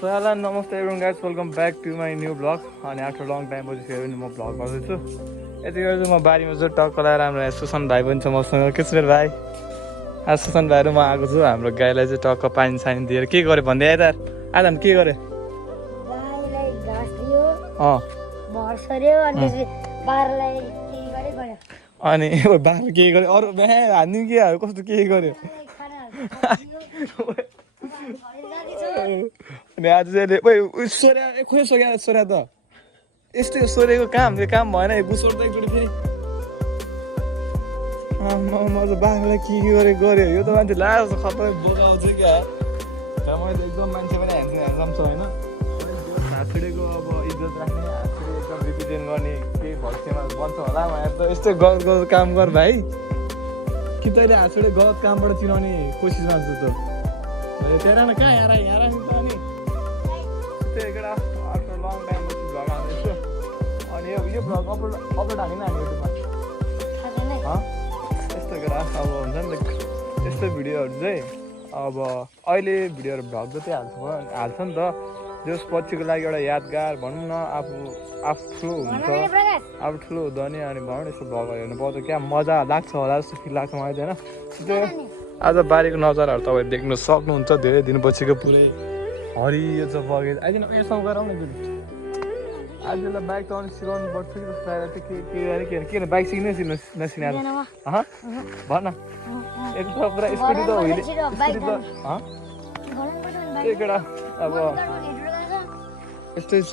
So hello namaste everyone guys, welcome back to my new vlog. अनि after long time पछि फेरि पनि म भ्लग गर्दैछु। यतिखेर चाहिँ म बारीमा चाहिँ टक्क लगाएर हाम्रो सुसन भाइ पनि छ मसँग। के छ मेरो भाइ? आज सुसन भाइहरू म आएको छु हाम्रो गाईलाई चाहिँ टक्क पानी सानी दिएर के गर्यो भन्दै आए त आदम के गर्यो? गाईलाई घाँस दियो भर सर्यो अनि बारलाई के गरे गयो अनि बार के गर्यो अरु हान्नु के कस्तो के गर्यो अनि आज चाहिँ सोर्या खोइ सोर्या त यस्तो सोरेको काम भएन गुसोर त एकचोटि फेरि म त बाख्रालाई के गर्यो यो त मान्छे लास्ट खतरा बोकाउँछ क्या मैले त एकदम मान्छे पनि ह्यान्डसम छ होइन हातछुडेको अब इज्जत राख्ने हातछुडे एकदम रिप्रेजेन्ट गर्ने केही भविष्यमा बन्छ होला भनेर त यस्तो गलत काम गर भाइ कि तैँले हातछुडे गलत कामबाट चिनाउने कोसिसमा छु त तेरा न कहाँ यहाँ त अनि त्यो एउटा आफ्टर लङ टाइम पछि भ्लग आउँदैछु अनि यो भ्लग अपलोड हाल्ने हामी युट्युबमा यस्तो कुरा अब हुन्छ नि त यस्तो भिडियोहरू चाहिँ अब अहिले भिडियोहरू भ्लग जति हाल्छ नि त जस पछिको लागि एउटा यादगार भनौँ न आफू ठुलो हुन्छ आफू ठुलो हुँदैन अनि भनौँ न यस्तो भ्लगहरू हेर्नु पाउँछ क्या मजा लाग्छ होला जस्तो फिल लाग्छ मलाई चाहिँ होइन त्यो आज बारीको नजाराहरू तपाईँले देख्नु सक्नुहुन्छ धेरै दिनपछिको पुरै हरियो छ बगेर आज यसमा गरौँ न आजलाई बाइक त अनि सिकाउनु पर्छ कि जस्तो लागेर के बाइक सिक्नै नसिना भन एक त पुरा स्कुटी त होइन केटा अब यस्तै छ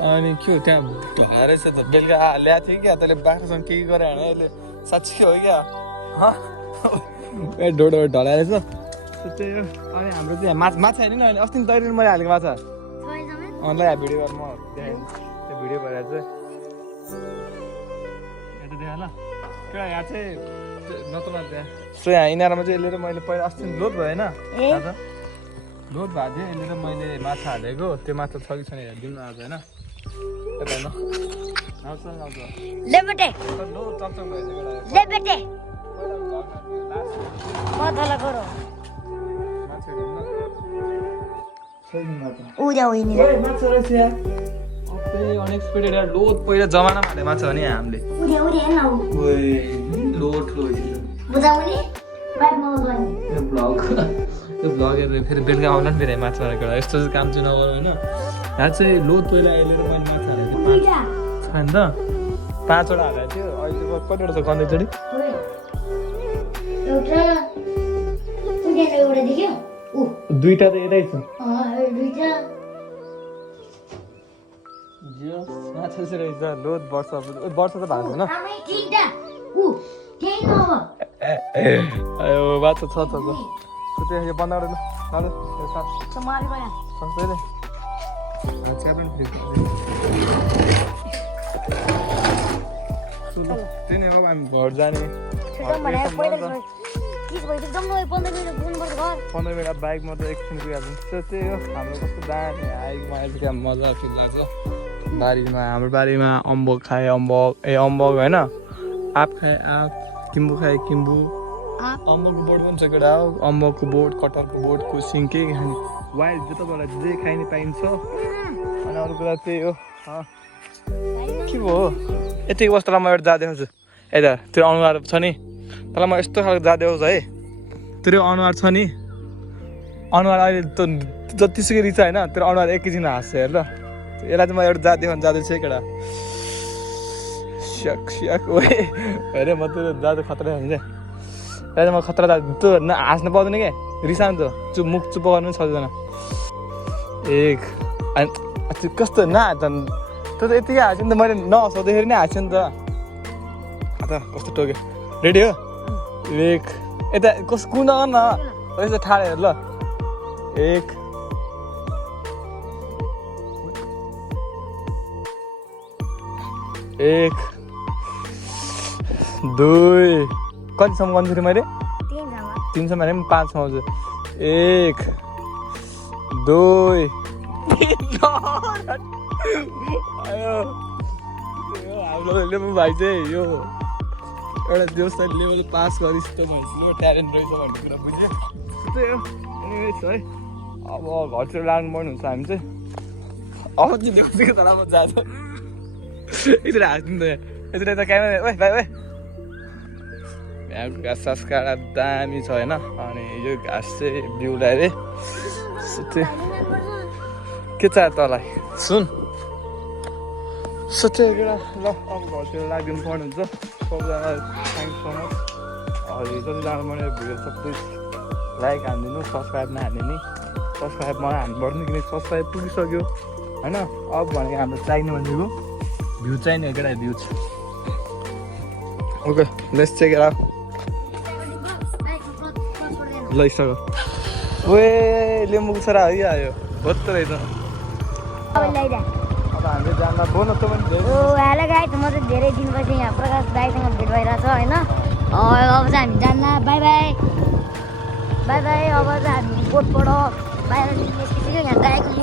अनि के हो त्यहाँ ढोका रहेछ त बेलुका ल्याएको थियो क्या तैँले बाख्रासँग केही गरे होइन अहिले साँच्चै हो क्या डोडो ढलाएर छ त्यही हो अनि हाम्रो चाहिँ माछा हेर्नु न अहिले अस्ति तैँले मैले हालेको माछा ल भिडियो गरेर म देखाइदिन्छु त्यो भिडियो भएर चाहिँ यहाँ त देखा ल केटा यहाँ चाहिँ नतमा त्यहाँ सो यहाँ इनारमा चाहिँ यसले मैले पहिला अस्ति लोड भयो होइन लोड भएको थियो यसले त मैले माछा हालेको त्यो माछा छ कि छैन हेरिदिउँ न आज होइन यता न आउँछ लो चकचक भयो अनएक्सपेक्टेड लोड पहिला जमानामा हाले माछा हो नि हामीले लोड ठुलो त्यो भ्लग हेरेर फेरि बेलुका आउला नि फेरि माछा मारेको एउटा यस्तो चाहिँ काम चाहिँ नगर होइन यहाँ चाहिँ लोड पहिला अहिले मैले माछा हालेको थियो छैन त 5 वटा हालेको थियो अहिले कतिवटा छ गन्दैचोटि दुईटा त यतै छ माछा चाहिँ रहेछ लोड वर्ष त भएको छैन माछा छ त्यो यो बन्द गरेर त्यही नै हो हामी घर जाने 15 मिनट बाइकमा त एकछिन पुगिहाल्छ त्यही हो हाम्रो कस्तो दामी बाइकमा अहिले क्या मजा फिल लाग्छ बारीमा हाम्रो बारीमा अम्बक खाए अम्बक होइन आँप खाए आँप किम्बु खाए किम्बु अम्बकको बोट पनि छ केटा हो अम्बकको बोट कटहरको बोट कुसिङ के खाने वाइल्ड जो तपाईँलाई जे खाइ नै पाइन्छ अनि अरू कुरा त्यही हो के भयो यतिको बस्तालाई म एउटा जाँद देखाउँछु यता त्यो अनुहार छ नि तँलाई म यस्तो खालको जाँद देखाउँछु है तेरो अनुहार छ नि अनुहार अहिले त जतिसुकै रिच होइन तेरो अनुहार एकैछिन हाँस्छ हेर ल यसलाई चाहिँ म एउटा जाँद देखाउनु जाँदैछु है केटा स्याक अरे म त्यो जाँद खतरा हुन्छ अहिले म खतरा त्यो हाँस्नु पाउँदैन क्या रिसान्छ मुख चुप गर्नु पनि सक्दैन एक अनि कस्तो नहाँस त्यो त यतिकै हाँस्यो नि त मैले नहँसाउँदाखेरि नै हाँस्यो नि त कस्तो टोक्यो रेडी हो एक यता कस्तो कुन न यस्तो ठाडो हेर ल एक दुई कतिसम्म गर्नु थियो मैले 3 भने पनि 5 आउँछु 1 2 हाम्रो भाइ चाहिँ यो एउटा देवस्थान लेभल पास गरिस् त भइसक्यो ट्यालेन्ट रहेछ भन्ने कुरा बुझ्यो त्यही हो है अब घरतिर लाग्नुपर्ने हुन्छ हामी चाहिँ अब चाहिँ तलामा जान्छ यतिर हाँस्नु त यतिर त क्यामेरा ओइ भाइ ओइ यहाँको घाँस सास काँडा दामी छ होइन अनि यो घाँस चाहिँ बिउलाई अरे के चाहियो तँलाई सुन सोचेको केटा ल अब घरतिर लागिदिनु पर्ने हुन्छ सबजना थ्याङ्क्स सो मच जति जानुपर्ने भिडियो छ प्लिज लाइक हानिदिनु सब्सक्राइब नहाल्ने नि सब्सक्राइब मलाई हान्नुपर्ने किनकि सब्सक्राइब पुगिसक्यो होइन अब भनेको हाम्रो चाहिने भनेको भ्यू चाहिने केटा views okay let's check it out लैसक्यो ओए लिम्बूको छोरा है आयो भत्त रहेछ अब हामीले जान्दा बोन त पनि हेलो गाइस म चाहिँ धेरै दिनपछि यहाँ प्रकाश दाइसँग भेट भइरहेको छ होइन अब चाहिँ हामी जान्दा बाई बाई बाई बाई अब चाहिँ हामी बोटबाट बाहिर निस्किसक्यो यहाँ दाइको